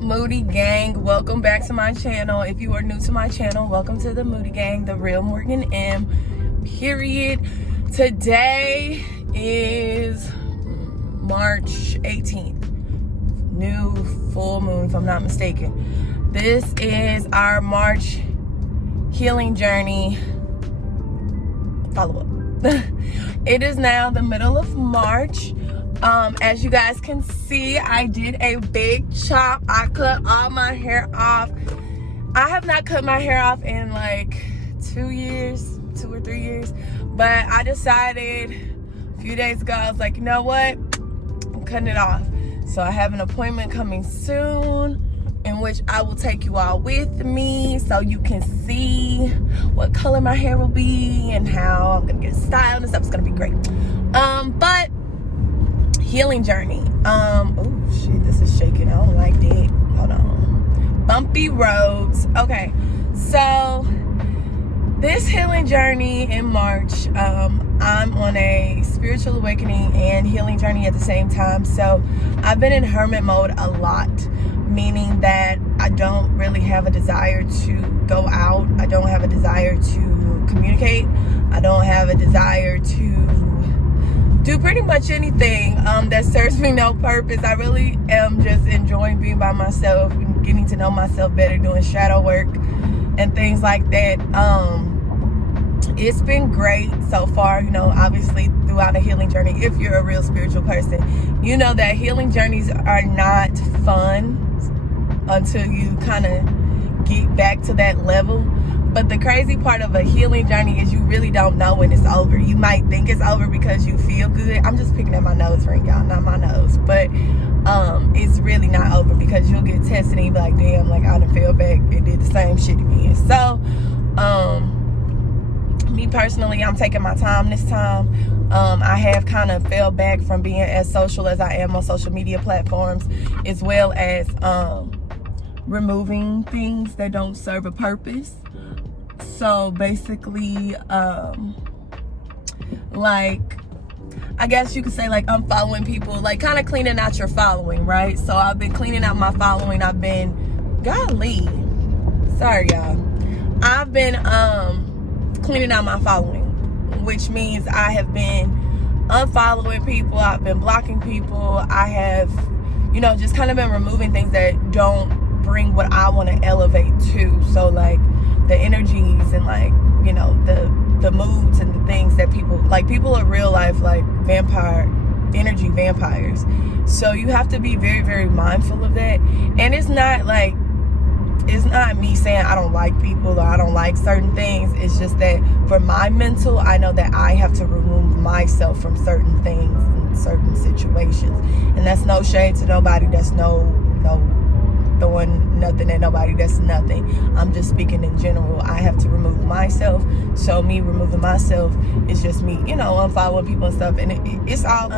Moody gang, welcome back to my channel. If you are new to my channel, welcome to the Moody gang, the real Morgan M, period. Today is March 18th, new full moon if I'm not mistaken. This is our March healing journey follow-up. It is now the middle of March. As you guys can see, I did a big chop. I cut all my hair off. I have not cut my hair off in like 2 or 3 years, but I decided a few days ago, I was like, you know what, I'm cutting it off. So I have an appointment coming soon in which I will take you all with me so you can see what color my hair will be and how I'm gonna get styled and stuff. It's gonna be great. But healing journey. Oh shit, this is shaking. I don't like that. Hold on. Bumpy roads. Okay, so this healing journey in March, I'm on a spiritual awakening and healing journey at the same time. So I've been in hermit mode a lot, meaning that I don't really have a desire to go out. I don't have a desire to communicate. I don't have a desire to do pretty much anything that serves me no purpose. I really am just enjoying being by myself and getting to know myself better, doing shadow work and things like that. It's been great so far, you know, obviously throughout a healing journey. If you're a real spiritual person, you know that healing journeys are not fun until you kind of get back to that level. But the crazy part of a healing journey is you really don't know when it's over. You might think it's over because you feel good. I'm just picking at my nose ring, y'all, not my nose. But it's really not over because you'll get tested and you'll be like, damn, like I done fell back and did the same shit again. So, me personally, I'm taking my time this time. I have kind of fell back from being as social as I am on social media platforms, as well as removing things that don't serve a purpose. So basically, like, I guess you could say like unfollowing people, like kind of cleaning out your following, right? So I've been cleaning out my following. I've been, golly, sorry y'all. I've been cleaning out my following, which means I have been unfollowing people. I've been blocking people. I have, you know, just kind of been removing things that don't bring what I want to elevate to. So like the energies and like, you know, the moods and the things that people are real life like energy vampires. So you have to be very, very mindful of that. And it's not me saying I don't like people or I don't like certain things. It's just that for my mental, I know that I have to remove myself from certain things and certain situations. And that's no shade to nobody. That's no throwing nothing at nobody. That's nothing. I'm just speaking in general. I have to remove myself. So me removing myself is just me, you know, unfollowing people and stuff. And it's all,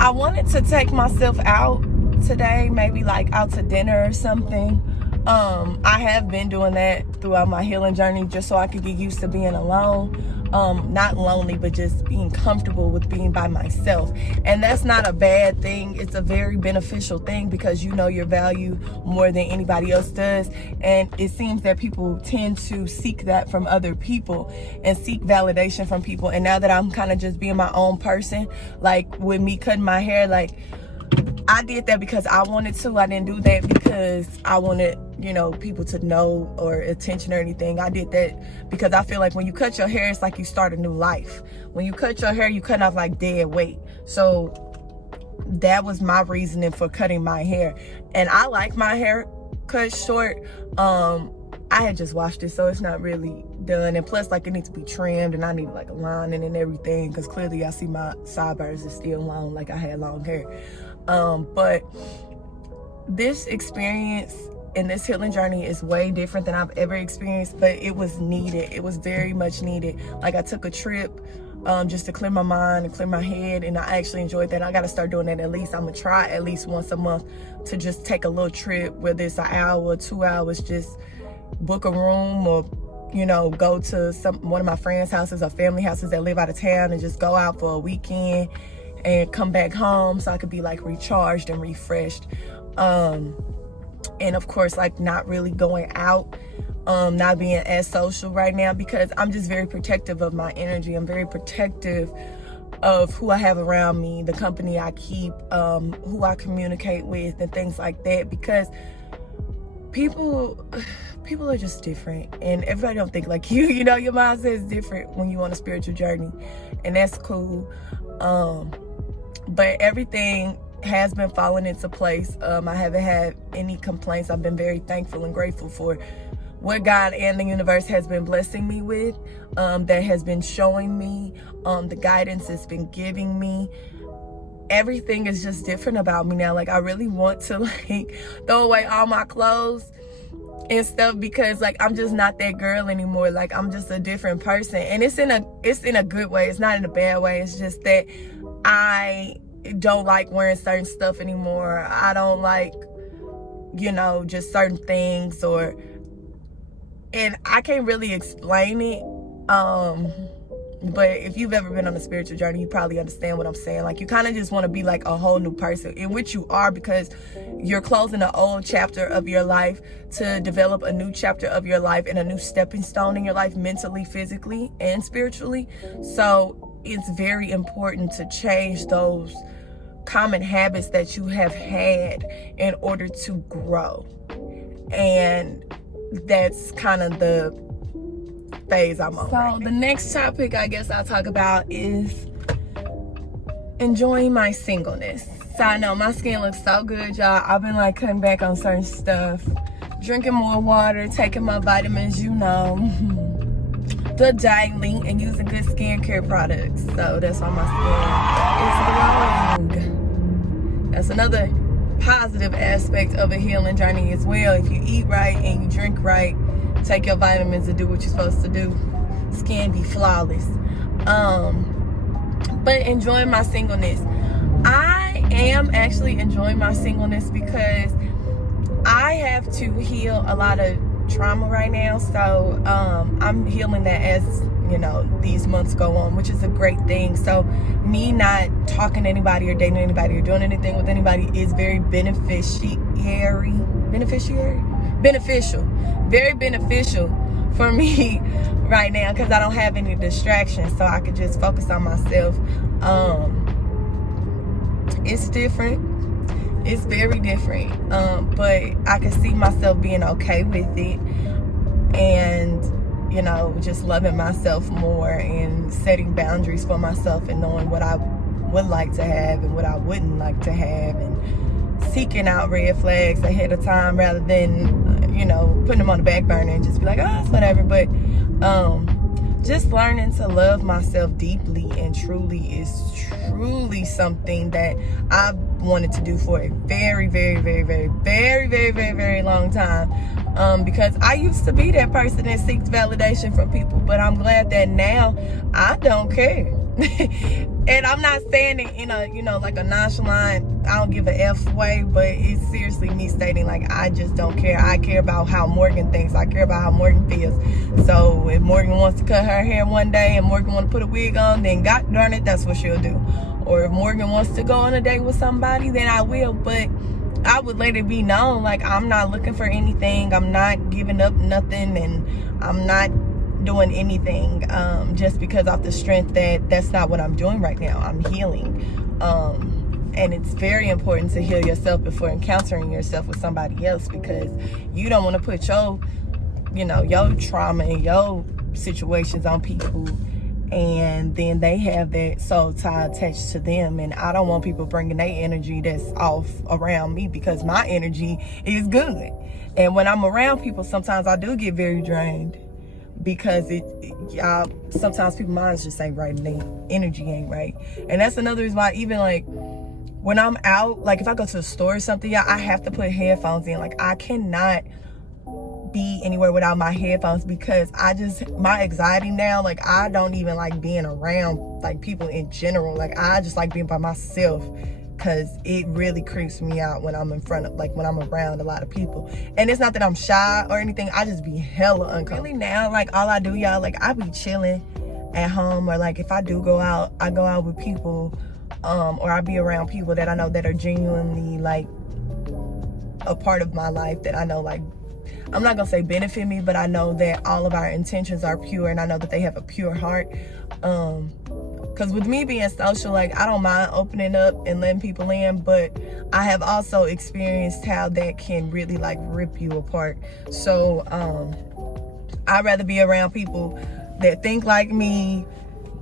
I wanted to take myself out today, maybe like out to dinner or something. I have been doing that throughout my healing journey just so I could get used to being alone. Not lonely, but just being comfortable with being by myself. And that's not a bad thing. It's a very beneficial thing because you know your value more than anybody else does. And it seems that people tend to seek that from other people and seek validation from people. And now that I'm kind of just being my own person, like with me cutting my hair, like I did that because I wanted to. I didn't do that because I wanted, you know, people to know or attention or anything. I did that because I feel like when you cut your hair, it's like you start a new life. When you cut your hair, you cut off like dead weight. So that was my reasoning for cutting my hair. And I like my hair cut short. I had just washed it, so it's not really done. And plus, like, it needs to be trimmed, and I need like a lining and everything, because clearly I see my sideburns is still long, like I had long hair. But this experience and this healing journey is way different than I've ever experienced, but it was needed. It was very much needed. Like, I took a trip just to clear my mind and clear my head, and I actually enjoyed that. I got to start doing that at least. I'm gonna try at least once a month to just take a little trip, whether it's an hour or 2 hours, just book a room, or you know, go to one of my friends' houses or family houses that live out of town, and just go out for a weekend and come back home so I could be like recharged and refreshed. And of course, like, not really going out, not being as social right now, because I'm just very protective of my energy. I'm very protective of who I have around me, the company I keep, who I communicate with, and things like that, because people are just different, and everybody don't think like you. You know, your mindset is different when you on a spiritual journey, and that's cool. But everything has been falling into place. I haven't had any complaints. I've been very thankful and grateful for what God and the universe has been blessing me with, that has been showing me, the guidance it's been giving me. Everything is just different about me now. Like, I really want to like throw away all my clothes and stuff, because like, I'm just not that girl anymore. Like, I'm just a different person, and it's in a good way. It's not in a bad way. It's just that I don't like wearing certain stuff anymore. I don't like, you know, just certain things, and I can't really explain it. But if you've ever been on a spiritual journey, you probably understand what I'm saying. Like, you kind of just want to be like a whole new person, in which you are, because you're closing an old chapter of your life to develop a new chapter of your life and a new stepping stone in your life, mentally, physically, and spiritually. So it's very important to change those common habits that you have had in order to grow. And that's kind of the phase I'm on. So the next topic I guess I'll talk about is enjoying my singleness. So I know my skin looks so good, y'all. I've been like cutting back on certain stuff, drinking more water, taking my vitamins, you know, the daily, and using good skincare products. So that's why my skin is glowing. That's another positive aspect of a healing journey as well. If you eat right and you drink right, take your vitamins and do what you're supposed to do, skin be flawless. But enjoying my singleness, I am actually enjoying my singleness because I have to heal a lot of trauma right now. So I'm healing that as, you know, these months go on, which is a great thing. So me not talking to anybody or dating anybody or doing anything with anybody is very beneficial, very beneficial for me right now, because I don't have any distractions, so I could just focus on myself. It's different, it's very different, but I can see myself being okay with it, and you know, just loving myself more and setting boundaries for myself and knowing what I would like to have and what I wouldn't like to have, and seeking out red flags ahead of time rather than, you know, putting them on the back burner and just be like, oh, it's whatever. But just learning to love myself deeply and truly is truly something that I've wanted to do for a very, very, very, very, very, very, very, very long time. Because I used to be that person that seeks validation from people, but I'm glad that now I don't care. And I'm not saying it in a, you know, like a nonchalant, I don't give a F way, but it's seriously me stating like, I just don't care. I care about how Morgan thinks. I care about how Morgan feels. So if Morgan wants to cut her hair one day and Morgan want to put a wig on, then God darn it, that's what she'll do. Or if Morgan wants to go on a date with somebody, then I will. But I would let it be known, like, I'm not looking for anything. I'm not giving up nothing, and I'm not doing anything just because off the strength that that's not what I'm doing right now. I'm healing. And it's very important to heal yourself before encountering yourself with somebody else, because you don't want to put your, you know, your trauma and your situations on people and then they have that soul tie attached to them, and I don't want people bringing their energy that's off around me, because my energy is good. And when I'm around people, sometimes I do get very drained, because sometimes people's minds just ain't right and their energy ain't right. And that's another reason why, even like when I'm out, like if I go to the store or something, y'all, I have to put headphones in. Like I cannot be anywhere without my headphones, because my anxiety now, like I don't even like being around like people in general. Like I just like being by myself, because it really creeps me out when I'm when I'm around a lot of people. And it's not that I'm shy or anything, I just be hella uncomfortable. Really now, like all I do, y'all, like I be chilling at home, or like if I do go out, I go out with people, or I be around people that I know that are genuinely like a part of my life, that I know, like, I'm not gonna say benefit me, but I know that all of our intentions are pure, and I know that they have a pure heart. Because with me being social, like I don't mind opening up and letting people in, but I have also experienced how that can really like rip you apart. So I'd rather be around people that think like me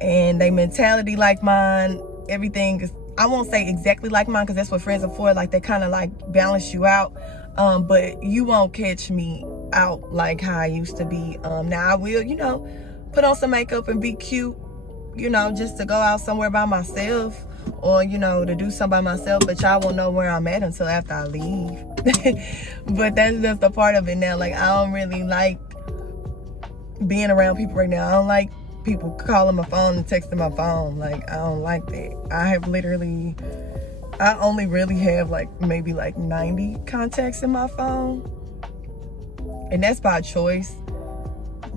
and they mentality like mine. Everything is, I won't say exactly like mine, because that's what friends are for. Like they kind of like balance you out. But you won't catch me out like how I used to be. Now I will, put on some makeup and be cute, just to go out somewhere by myself, or, to do something by myself, but y'all won't know where I'm at until after I leave. But that's just a part of it now. Like, I don't really like being around people right now. I don't like people calling my phone and texting my phone. Like, I don't like that. I only really have like maybe like 90 contacts in my phone, and that's by choice,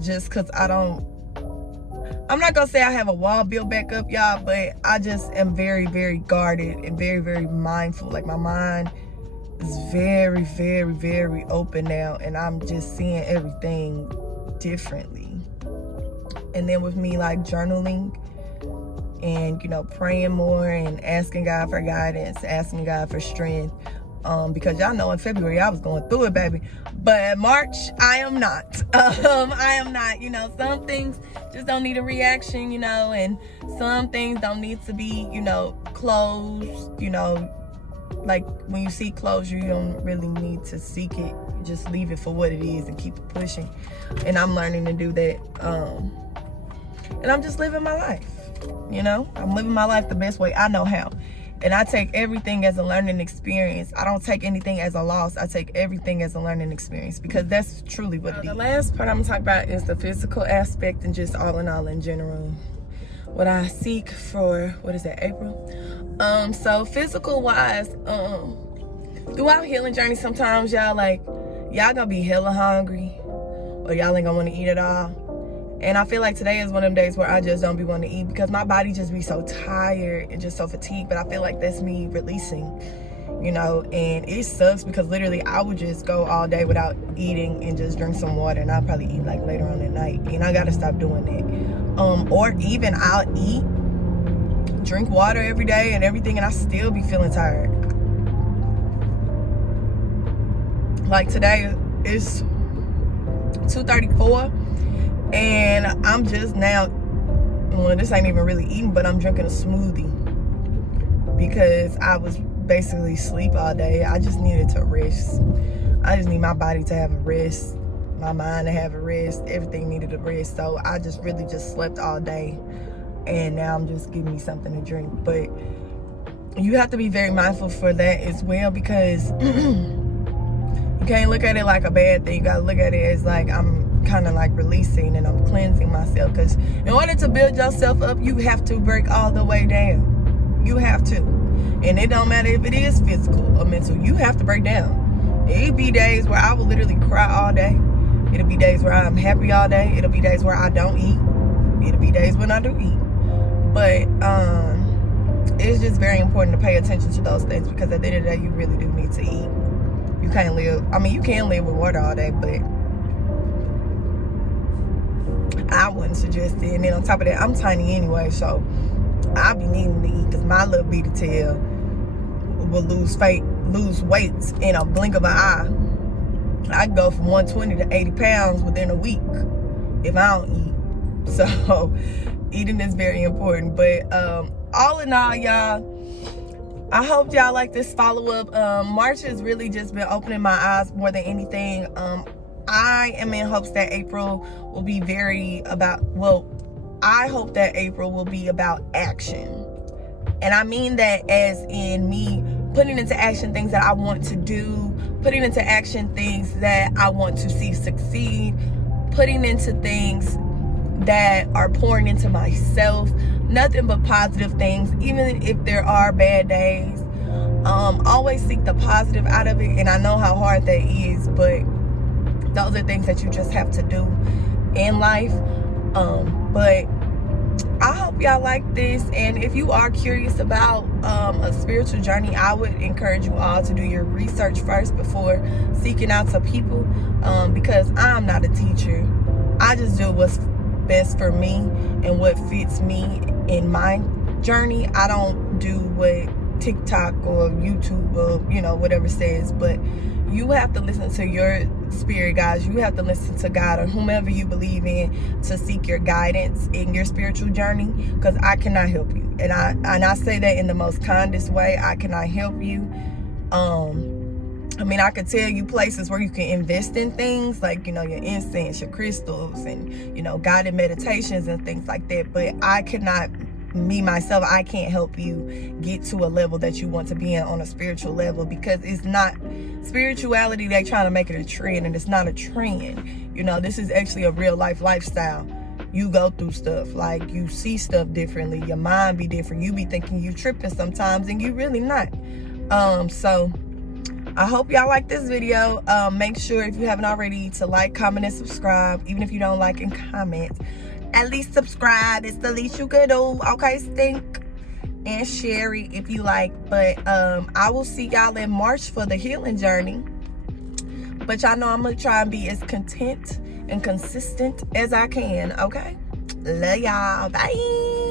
just because I'm not gonna say I have a wall built back up, y'all, but I just am very, very guarded and very, very mindful. Like my mind is very, very, very open now, and I'm just seeing everything differently. And then with me like journaling and praying more and asking God for guidance, asking God for strength, because y'all know in February I was going through it, baby, but March I am not. I am not. Some things just don't need a reaction, and some things don't need to be closed. Like when you seek closure, you don't really need to seek it. You just leave it for what it is and keep it pushing. And I'm learning to do that, and I'm just living my life. I'm living my life the best way I know how. And I take everything as a learning experience. I don't take anything as a loss. I take everything as a learning experience, because that's truly what it is. The last part I'm gonna talk about is the physical aspect, and just all in general, what I seek for, April? So physical wise, throughout healing journey, sometimes y'all gonna be hella hungry, or y'all ain't gonna want to eat at all. And I feel like today is one of them days where I just don't be wanting to eat, because my body just be so tired and just so fatigued. But I feel like that's me releasing, and it sucks, because literally I would just go all day without eating and just drink some water, and I'll probably eat like later on at night. And I gotta stop doing that. Or even I'll eat, drink water every day and everything, and I still be feeling tired. Like today is 2:34. And I'm just now, this ain't even really eating, but I'm drinking a smoothie, because I was basically asleep all day. I just needed to rest. I just need my body to have a rest, my mind to have a rest. Everything needed a rest. So I just really just slept all day, and now I'm just giving me something to drink. But you have to be very mindful for that as well, because you can't look at it like a bad thing. You gotta look at it as like I'm kind of like releasing and I'm cleansing myself, because in order to build yourself up, you have to break all the way down. You have to. And it don't matter if it is physical or mental, you have to break down. It'll be days where I will literally cry all day. It'll be days where I'm happy all day. It'll be days where I don't eat. It'll be days when I do eat. But it's just very important to pay attention to those things, because at the end of the day, you really do need to eat. You can't live, you can live with water all day, but I wouldn't suggest it. And then on top of that, I'm tiny anyway, so I'll be needing to eat, because my little bitty tail will lose weight in a blink of an eye. I can go from 120 to 80 pounds within a week if I don't eat. So eating is very important. But all in all, y'all, I hope y'all like this follow-up. March has really just been opening my eyes more than anything. I am in hopes that April will be I hope that April will be about action. And I mean that as in me putting into action things that I want to do, putting into action things that I want to see succeed, putting into things that are pouring into myself, nothing but positive things, even if there are bad days. Always seek the positive out of it, and I know how hard that is, but those are things that you just have to do in life. But I hope y'all like this, and if you are curious about a spiritual journey, I would encourage you all to do your research first before seeking out to people, because I'm not a teacher. I just do what's best for me and what fits me in my journey. I don't do what TikTok or YouTube or whatever says, but you have to listen to your spirit, guys. You have to listen to God or whomever you believe in to seek your guidance in your spiritual journey, because I cannot help you, and I say that in the most kindest way. I cannot help you. I mean, I could tell you places where you can invest in things like, your incense, your crystals, and, guided meditations and things like that. But I cannot, myself, I can't help you get to a level that you want to be in on a spiritual level, because it's not spirituality. They're trying to make it a trend, and it's not a trend. This is actually a real life lifestyle. You go through stuff, like you see stuff differently. Your mind be different. You be thinking you tripping sometimes, and you really not. So I hope y'all like this video. Make sure, if you haven't already, to like, comment, and subscribe. Even if you don't like and comment, at least subscribe. It's the least you could do. Okay, stink. And share it if you like. But I will see y'all in March for the healing journey. But y'all know I'm gonna try and be as content and consistent as I can. Okay, love y'all. Bye.